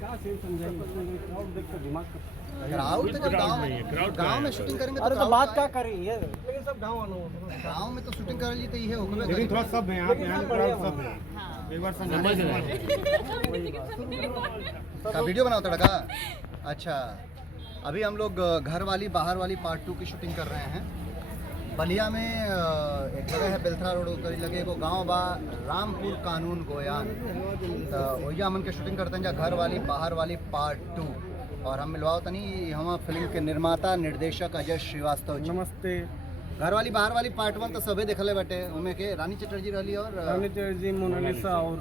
Crowd तो गाँव में शूटिंग करेंगे अरे तो बात क्या करी है, लेकिन सब गाँव वालों गाँव में तो शूटिंग कर ली तो ये होगा, लेकिन थोड़ा सब है यहाँ क्राउड सब है। एक बार समझ का वीडियो बनाओ तड़का। अच्छा, अभी हम लोग घर वाली बाहर वाली पार्ट 2 की शूटिंग कर रहे हैं। बलिया में एक जगह है बेलथरा रोड उतर लगे एगो गाँव बा रामपुर कानून गोयान, तो वही हमन के शूटिंग करते हैं जहाँ घर वाली बाहर वाली पार्ट 2। और हम मिलवाओ तनी हम फिल्म के निर्माता निर्देशक अजय श्रीवास्तव जी। नमस्ते। घर वाली बाहर वाली पार्ट 1 तो सबे देखले बटे, उनमें के रानी चटर्जी रहली और रानी चटर्जी, मोनालिसा और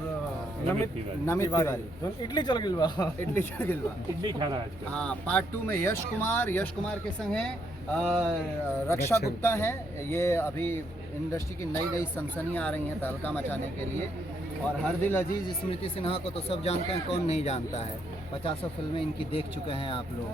नमित तिवारी। इडली चल गई बा, इडली चल गई बा, इडली खा रहा है। हाँ, पार्ट 2 में यश कुमार के संग है रक्षा गुप्ता है। ये अभी इंडस्ट्री की नई नई सनसनी आ रही हैं तहलका मचाने के लिए। और हर दिल अजीज स्मृति सिन्हा को तो सब जानते हैं, कौन नहीं जानता है। 50 फिल्में इनकी देख चुके हैं आप लोग।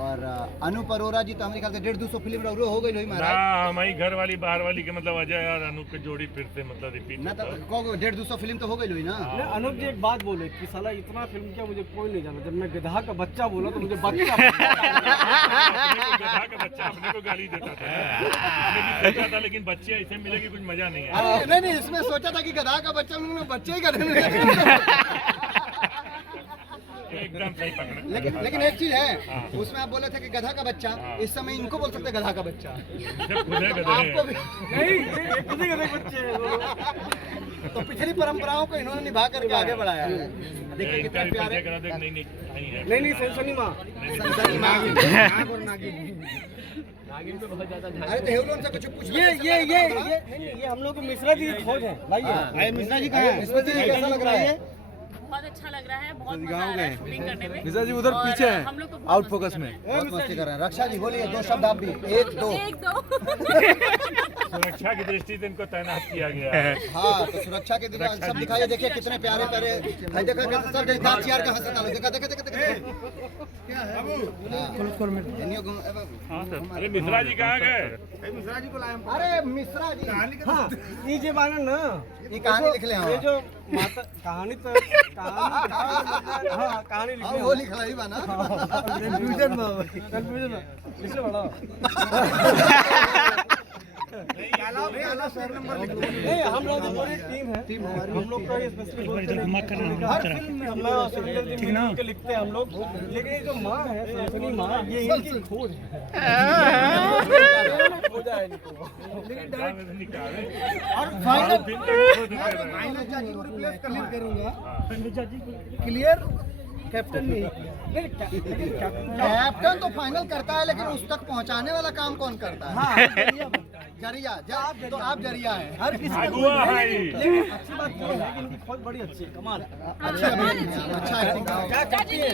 और अनूप अरोरा जी तो हमारे ख्याल से 150 फिल्म हो गई महाराज। हमारी घर वाली बाहर वाली के मतलब अजय और अनूप की जोड़ी फिर से मतलब रिपीट ना तो 150 फिल्म तो हो गई ना। अनूप जी एक बात बोले कि साला इतना फिल्म क्या मुझे कोई नहीं जाना, जब मैं गधा का बच्चा बोला तो मुझे बच्चा गधा का बच्चा अपने को गाली देता था, सोचा था लेकिन बच्चे ऐसे मिलेगी कुछ मजा नहीं है। नहीं, इसमें सोचा था कि गधा का बच्चा बच्चे ही कर एकदम सही पकड़ा। लेकिन एक चीज है, उसमें आप बोले थे कि गधा का बच्चा, इस समय इनको बोल सकते गधा का बच्चा। आपको भी नहीं, गधे बच्चे तो पिछली परंपराओं को इन्होंने निभा करके आगे बढ़ाया है। देखिए कितना प्यार है। नहीं सनसनी माँ अरे तो हेवलोन से कुछ पूछ। ये हम लोग को मिश्रा जी की खोज है भाई। मिश्रा जी कहाँ है? मिश्रा जी कैसा लग रहा है? बहुत अच्छा लग रहा है, बहुत मजा आ रहा है शूटिंग करने में। मिश्रा जी उधर पीछे हैं, हम लोग को आउट फोकस में बहुत मस्ती कर रहे हैं। रक्षा जी बोलिए 2 शब्द आप भी। 1 2 सुरक्षा की दृष्टि से इनको तैनात किया गया है। हाँ, तो सुरक्षा के दिन सब दिखाइए। देखिए कितने प्यारे प्यारे देखा सब दांत चियार का हंसता लो। देखा क्या है बाबू? अरे मिश्रा जी कहाँ गए? अरे मिश्रा जी हाँ, ये जो बाना ना, ये कहानी लिख ले। ये जो माता कहानी तो कहानी लिखी वो लिखा ही बना कंफ्यूजन इससे बड़ा नहीं, हम लोग तो पूरी टीम है। हम लोग का स्पेशली बोलते हैं हर फिल्म में हम लोग के लिखते हैं हम लोग। लेकिन ये जो माँ है सनसनी माँ, ये इनकी खोज है। खोजा है इनको। और फाइनल को रिप्लेस करूंगा क्लियर कैप्टन नहीं। कैप्टन तो फाइनल करता है, लेकिन उस तक पहुंचाने वाला काम कौन करता है? जरिया तो आप जरिया है। हर किसी अगुआ है। लेकिन अच्छी बात ये है कि इनकी खोज बड़ी अच्छी है, कमाल। अच्छा है। क्या करती है?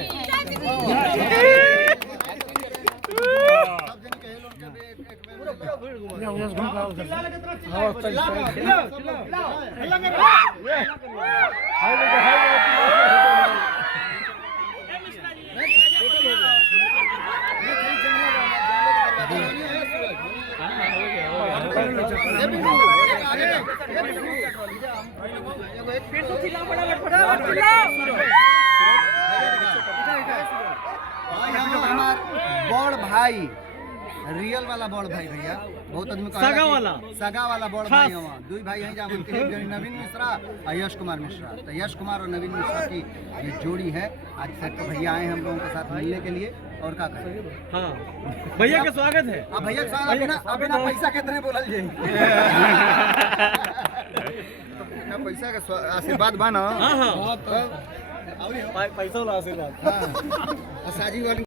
बड़ भाई, रियल वाला बड़ भाई भैया, बहुत आदमी सगा वाला बड़ भाई हवा। 2 भाई हैं जहाँ नवीन मिश्रा और यश कुमार मिश्रा। तो यश कुमार और नवीन मिश्रा की ये जोड़ी है। आज सेट पर भैया आए हम लोगों के साथ मिलने के लिए। और क्या करें? हाँ, भैया का स्वागत है। अब भैया का स्वागत बिना पैसा कितने बोलल जाए। तो पैसा का आशीर्वाद बा ना। हाँ, पैसा वाला आशीर्वाद। साजी वाली